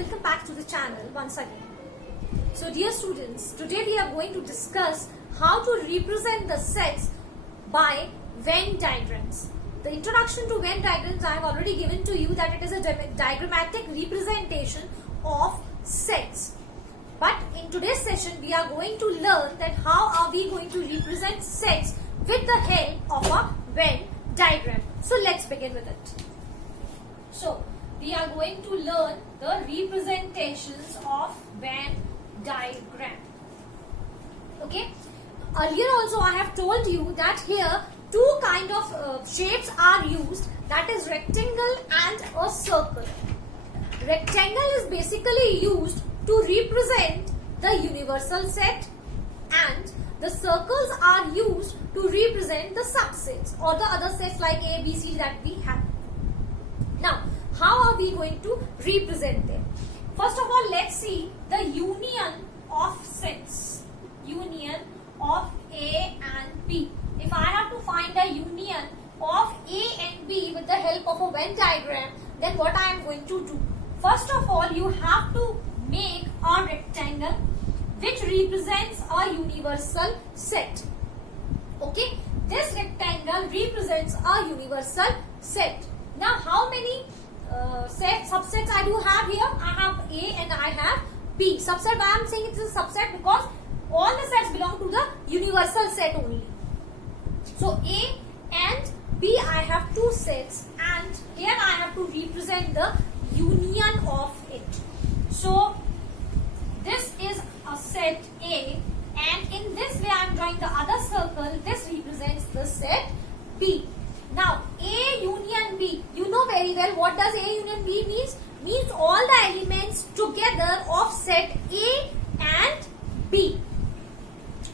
welcome back to the channel once again. So dear students, today we are going to discuss how to represent the sets by Venn diagrams. The introduction to Venn diagrams I have already given to you, that it is a diagrammatic representation of sets. But in today's session we are going to learn that how are we going to represent sets with the help of a Venn diagram. So let's begin with it. So we are going to learn the representations of Venn diagram. Okay. Earlier also I have told you that here two kind of shapes are used, that is rectangle and a circle. Rectangle is basically used to represent the universal set and the circles are used to represent the subsets or the other sets like A, B, C that we have. Now, how are we going to represent them? First of all, let's see the union of sets. Union of A and B. If I have to find a union of A and B with the help of a Venn diagram, then what I am going to do? First of all, you have to make a rectangle which represents a universal set. Okay, this rectangle represents a universal set. Now, how many subsets I do have here? I have A and I have B. Subset, why I am saying it is a subset? Because all the sets belong to the universal set only. So A and B, I have two sets, and here I have to represent the union of it. So this is a set A, and in this way I am drawing the other circle. This represents the set B. Now A union B, you know very well what does A union B means? Means all the elements together of set A and B.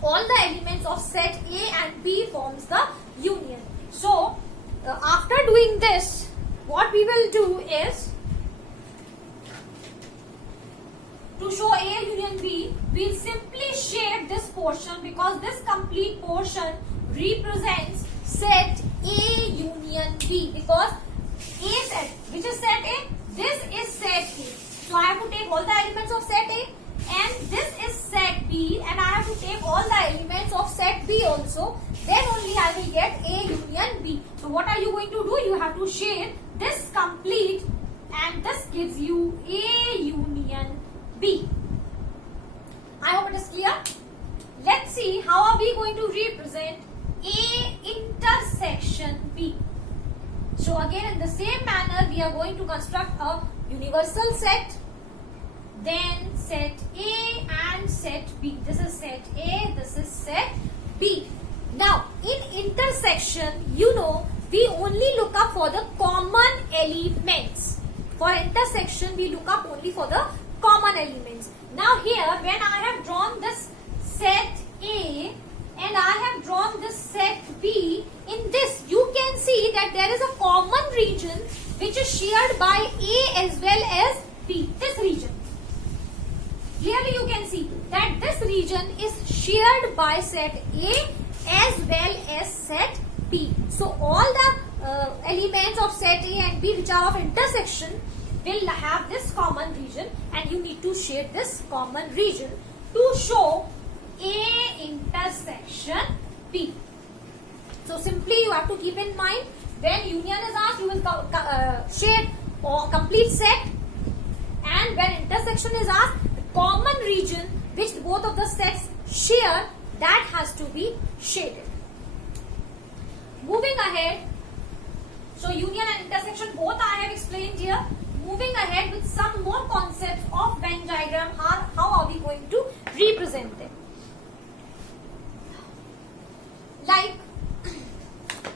All the elements of set A and B forms the union. So after doing this, what we will do is, to show A union B, we will simply shade this portion because this complete portion represents set A union B, because A set, which is set A, this is set A. So I have to take all the elements of set A, and this is set B, and I have to take all the elements of set B also. Then only I will get A union B. So what are you going to do? You have to shade this complete, and this gives you A union B. I hope it is clear. Let's see how are we going to represent A intersection B. So again, in the same manner, we are going to construct a universal set, then set A and set B. This is set A, this is set B. Now, in intersection, you know, we only look up for the common elements. For intersection, we look up only for the common elements. Now here, when I have drawn this set A and I have drawn this set B, in this you can see that there is a common region which is shared by A as well as B. This region. Clearly you can see that this region is shared by set A as well as set B. So all the elements of set A and B which are of intersection will have this common region, and you need to shade this common region to show A intersection B. So simply you have to keep in mind, when union is asked, you will shade or complete set, and when intersection is asked, the common region which both of the sets share, that has to be shaded. Moving ahead, so union and intersection both I have explained here. Moving ahead with some more concepts of Venn diagram, how are we going to represent them? Like,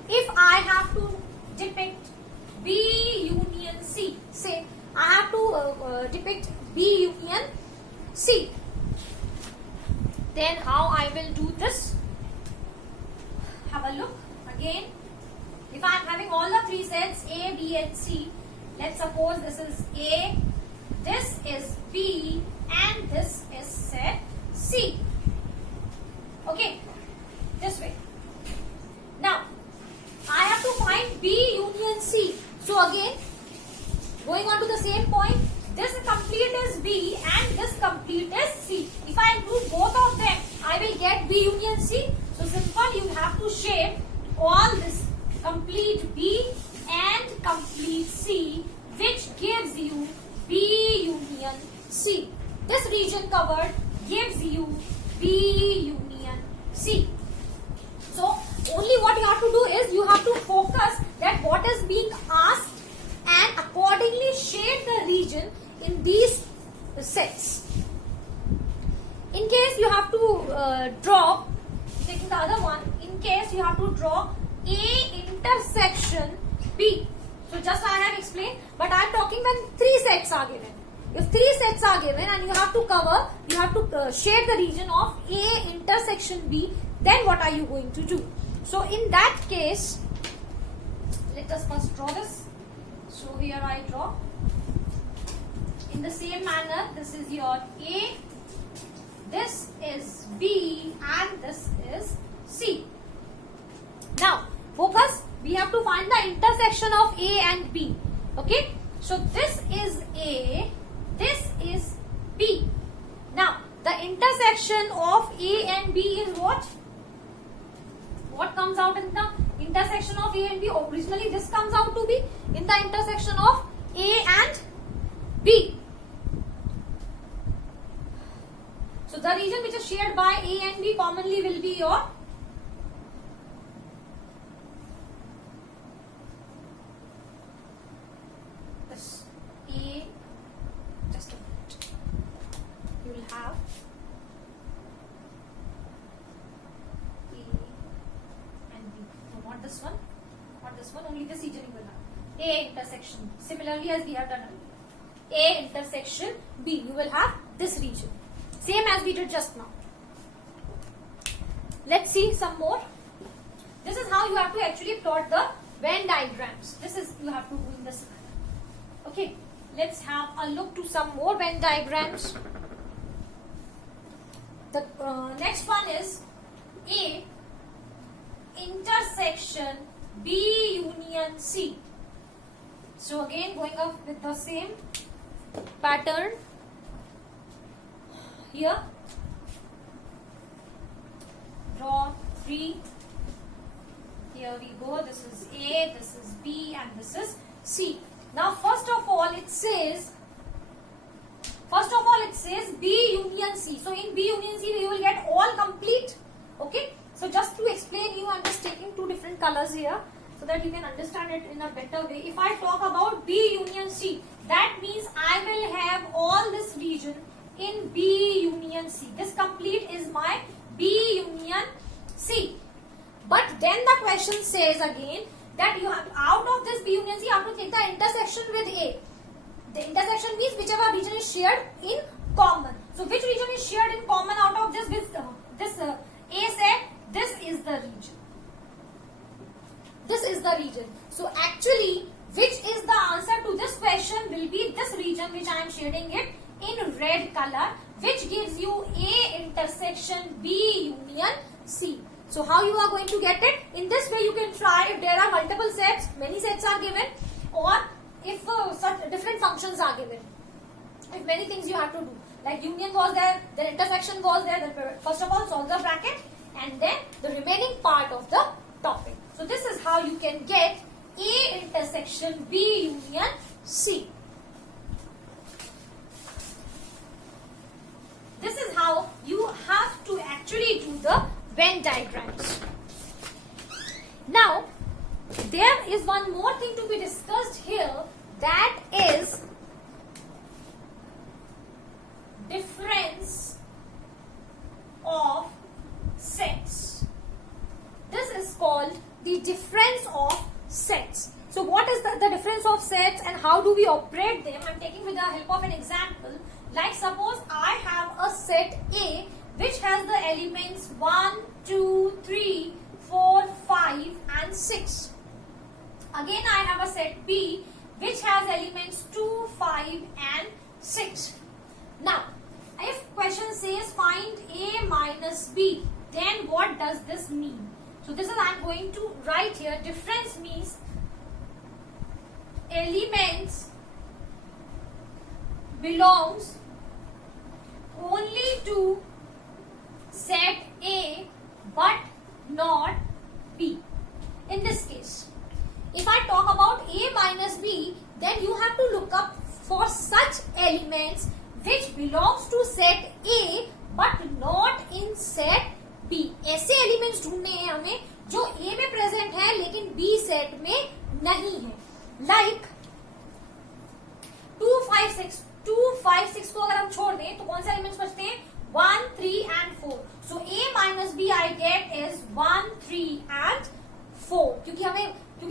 if I have to depict B union C, say I have to depict B union C, then how I will do this? Have a look again. If I am having all the three sets A, B and C, let's suppose this is A, this is B and this is set C. Okay, this way. Now, I have to find B union C. So again, going on to the same point, this complete is B and this complete is C. If I include both of them, I will get B union C. So simple, you have to shape all this complete B and complete C, which gives you B union C. This region covered gives you B union C. So only what you have to do is you have to focus that what is being asked and accordingly shade the region in these sets. In case you have to draw, taking the other one, in case you have to draw A intersection B. So just I have explained, but I am talking when 3 sets are given. If 3 sets are given and you have to cover, you have to shade the region of A intersection B, then what are you going to do? So in that case, let us first draw this. So here I draw. In the same manner, this is your A, this is B and this is C. Now focus, we have to find the intersection of A and B. Okay, so this is A, this is B. Now the intersection of A and B is what? What comes out in the intersection of A and B? Originally this comes out to be in the intersection of A and B. So the region which is shared by A and B commonly will be your this A. Just a minute. You will have A and B. No, not this one. Not this one. Only this region you will have. A intersection. Similarly as we have done earlier. A intersection B. You will have this region. Same as we did just now. Let's see some more. This is how you have to actually plot the Venn diagrams. This is you have to do in this manner. Okay, let's have a look to some more Venn diagrams. The next one is A intersection B union C. So again going up with the same pattern. Here, draw 3. Here we go. This is A, this is B, and this is C. Now, first of all, it says B union C. So in B union C, we will get all complete. Okay. So just to explain you, I'm just taking 2 different colors here so that you can understand it in a better way. If I talk about B union C, that means I will have all this region in B union C. This complete is my B union C. But then the question says again that you have out of this B union C, you have to take the intersection with A. The intersection means whichever region is shared in common. So which region is shared in common out of this? This A set, this is the region. This is the region. So actually, which is the answer to this question will be this region which I am shading it in red color, which gives you A intersection B union C. So how you are going to get it? In this way you can try if there are multiple sets, many sets are given, or if such different functions are given. If many things you have to do, like union was there, then intersection was there, then first of all solve the bracket and then the remaining part of the topic. So this is how you can get A intersection B union C. This is how you have to actually do the Venn diagrams. Now, there is one more thing to be discussed here, that is difference of sets. This is called the difference of sets. So what is the difference of sets and how do we operate them? I am taking with the help of an example. Like suppose I have a set A which has the elements 1, 2, 3, 4, 5 and 6. Again I have a set B which has elements 2, 5 and 6. Now if question says find A minus B, then what does this mean? So this is I am going to write here, difference means elements belongs only to set A but not B. In this case, if I talk about A minus B, then you have to look up for such elements which belongs to set A but not in set B. ऐसे elements ढूंढने हैं हमें जो A में present है लेकिन B set में नहीं है. लाइक 2, 5, 6 को अगर हम छोड़ दें तो कौन से एलिमेंट्स बचते हैं? 1, 3 and 4. So A minus B I get is 1, 3 and 4. क्योंकि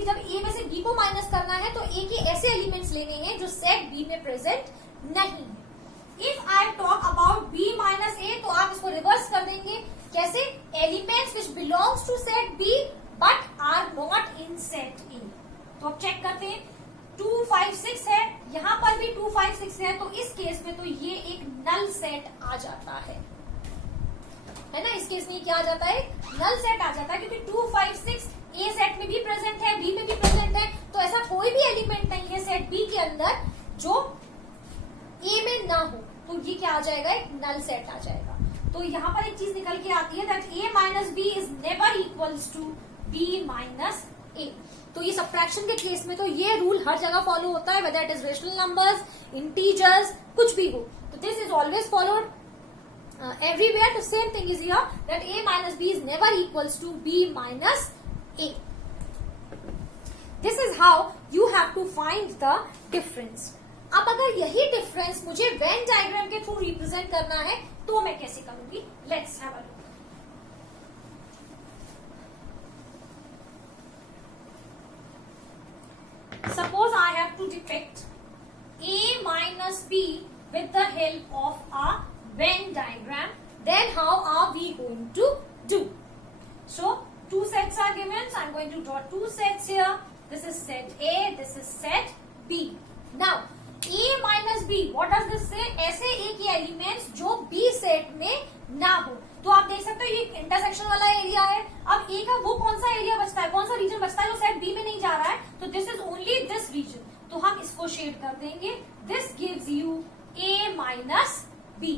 जब A में से B को माइनस करना है तो A के ऐसे एलिमेंट्स लेने हैं जो सेट B में प्रेजेंट नहीं है. If I talk about B minus A, तो आप इसको रिवर्स कर देंगे. कैसे? Elements which belongs to set B but are not in set A. तो अब चेक करते हैं. 2, 5, 6 है, यहां पर भी 2, 5, 6 है, तो इस केस में तो ये एक नल सेट आ जाता है ना. इस केस में क्या आ जाता है? नल सेट आ जाता है, क्योंकि 2, 5, 6 A सेट में भी प्रेजेंट है, B में भी प्रेजेंट है. तो ऐसा कोई भी एलिमेंट नहीं है सेट B के अंदर जो A में ना हो, तो ये क्या आ जाएगा? एक नल सेट आ जाएगा. तो यहाँ पर एक चीज निकल के आती है that A minus B is never equals to B minus A. तो ये सब्ट्रैक्शन के केस में तो ये रूल हर जगह फॉलो होता है, whether it is rational numbers, integers, कुछ भी हो. तो this is always followed everywhere. The same thing is here that A minus B is never equals to B minus A. This is how you have to find the difference. अब अगर यही difference मुझे Venn diagram के through represent करना है तो मैं कैसे करूंगी? Let's have a look. Suppose I have to depict A minus B with the help of a Venn diagram. Then how are we going to do? So two sets are given. So I'm going to draw two sets here. This is set A. This is set B. Now A minus B. What does this say? ऐसे A के elements जो B set में ना हो. तो आप देख सकते हो ये इंटरसेक्शन वाला एरिया है. अब A का वो कौन सा एरिया बचता है, कौन सा रीजन बचता है जो सेट B में नहीं जा रहा है? तो this is only this region. तो हम इसको शेड कर देंगे. This gives you A minus B.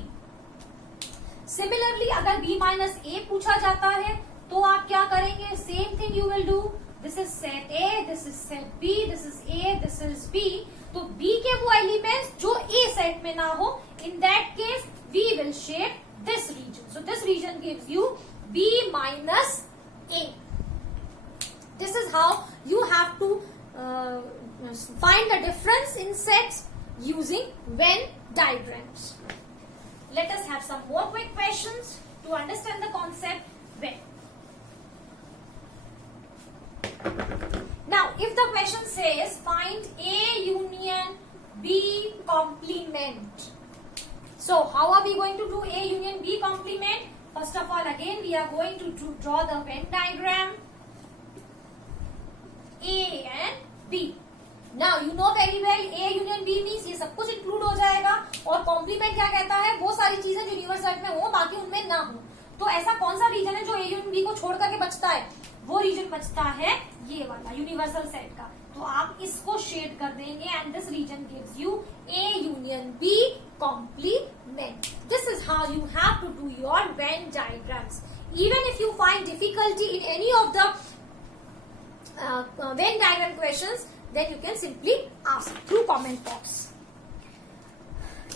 Similarly अगर B माइनस A पूछा जाता है तो आप क्या करेंगे? Same thing you will do. This is set A, this is set B, this is A, this is B. तो B के वो एलिमेंट्स जो A सेट में ना हो, in that case we will shade this region. So this region gives you B minus A. This is how you have to find the difference in sets using Venn diagrams. Let us have some more quick questions to understand the concept Venn. Now, if the question says find A union B complement. So, how are we going to do A union B complement? First of all, again, we are going to draw the Venn diagram. A and B. Now, you know very well A union B means ये सब कुछ include हो जाएगा. और complement क्या कहता है? वो सारी चीजें जो यूनिवर्स सेट में हो बाकी उनमें ना हो. तो ऐसा कौन सा रीजन है जो A union B को छोड़ करके बचता है? वो रीजन बचता है ये वाला यूनिवर्सल सेट का. तो आप इसको शेड कर देंगे and this region gives you A union B complement. This is how you have to do your Venn diagrams. Even if you find difficulty in any of the Venn diagram questions, then you can simply ask through comment box.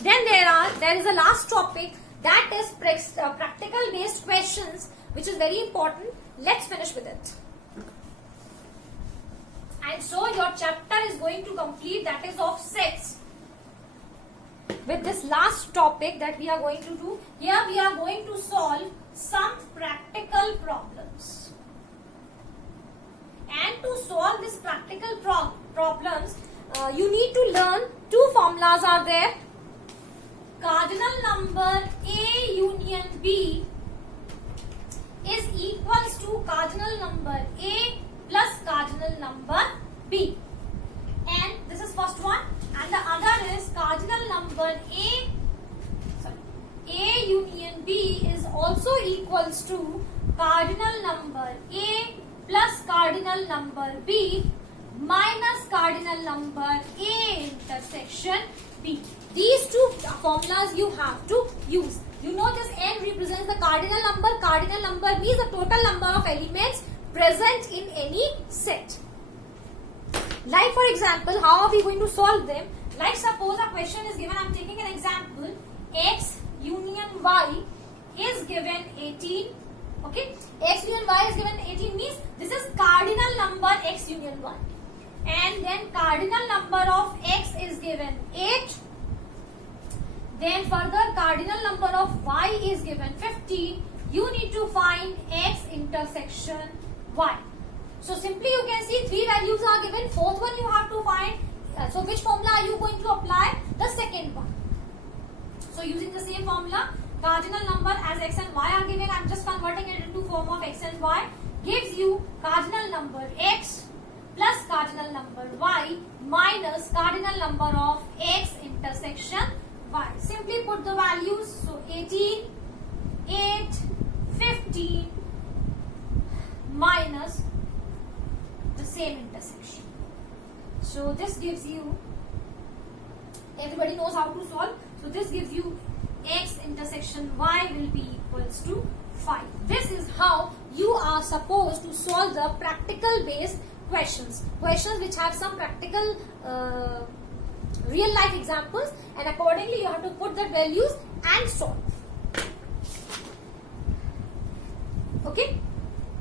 Then there is a last topic that is practical based questions, which is very important. Let's finish with it. And so your chapter is going to complete, that is of sets. With this last topic that we are going to do, here we are going to solve some practical problems. And to solve these practical problems, you need to learn two formulas are there. Cardinal number A union B is equals to cardinal number A plus cardinal number B. And this is first one. And the other is cardinal number A union B is also equals to cardinal number A plus cardinal number B minus cardinal number A intersection B. These two formulas you have to use. You know this n represents the cardinal number. Cardinal number means the total number of elements present in any set. Like for example, how are we going to solve them? Like suppose a question is given, I am taking an example, x union y is given 18. Okay, x union y is given 18 means this is cardinal number x union y. And then cardinal number of x is given 8. Then further cardinal number of y is given 15. You need to find x intersection y. So simply you can see three values are given. Fourth one you have to find. So which formula are you going to apply? The second one. So using the same formula, cardinal number as x and y are given. I am just converting it into form of x and y. Gives you cardinal number x plus cardinal number y minus cardinal number of x intersection y. Simply put the values. So 18, 8, 15 minus the same intersection. So this gives you, everybody knows how to solve. So this gives you x intersection y will be equals to 5. This is how you are supposed to solve the practical based questions. Questions which have some practical real life examples, and accordingly you have to put the values and solve. Okay.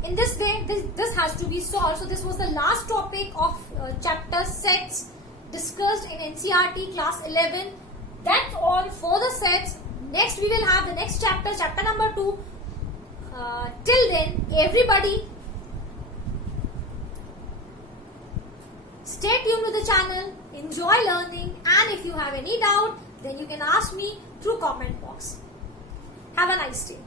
In this way, this has to be solved. So this was the last topic of chapter sets discussed in NCERT class 11. That's all for the sets. Next we will have the next chapter, chapter number 2. Till then, everybody stay tuned to the channel, enjoy learning, and if you have any doubt, then you can ask me through comment box. Have a nice day.